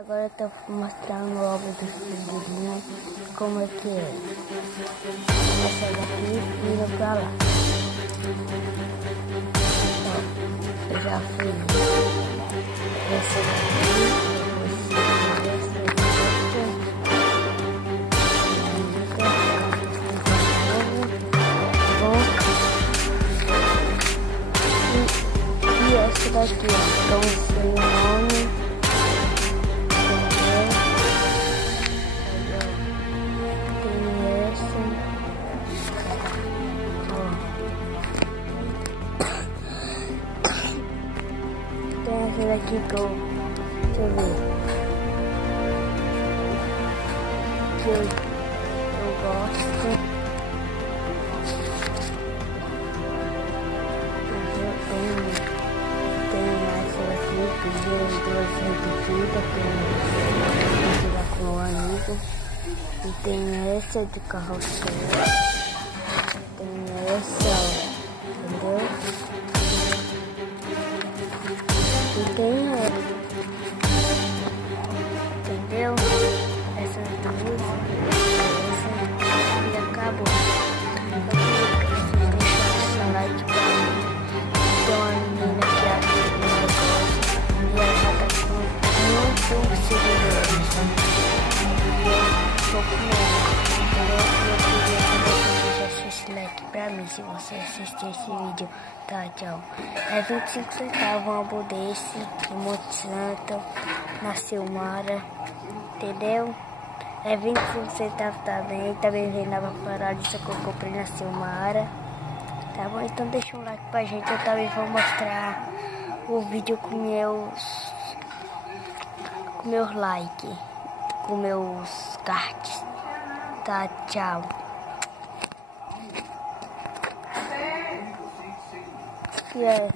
Agora eu tô mostrando o álbum do figurinha, como é que é. Essa daqui indo pra lá. Ó, eu já fiz essa daqui. E essa daqui, ó, então sem o nome. Tem essa daqui que eu, deixa eu ver, que eu gosto. Tem essa daqui que deu duas repetidas, tem com o amigo. E tem essa de carrossel. Tem essa, entendeu? E tem essa, entendeu? Essas duas, essa e acabou. Eu queria que vocês deixassem like pra mim. Tem uma menina que é aqui no negócio e ela já tá com muitos seguidores. Tô com ela, entendeu? Eu queria que você deixasse esse like pra mim se você assistir esse vídeo. Tá, tchau. É 25 centavos um álbum desse, em Monte Santo, na Silmara, entendeu? É 25 centavos também vem na Paralisa que eu comprei na Silmara. Tá bom? Então deixa um like pra gente, eu também vou mostrar o vídeo com meus likes, com meus cards. Tá, tchau. Yeah.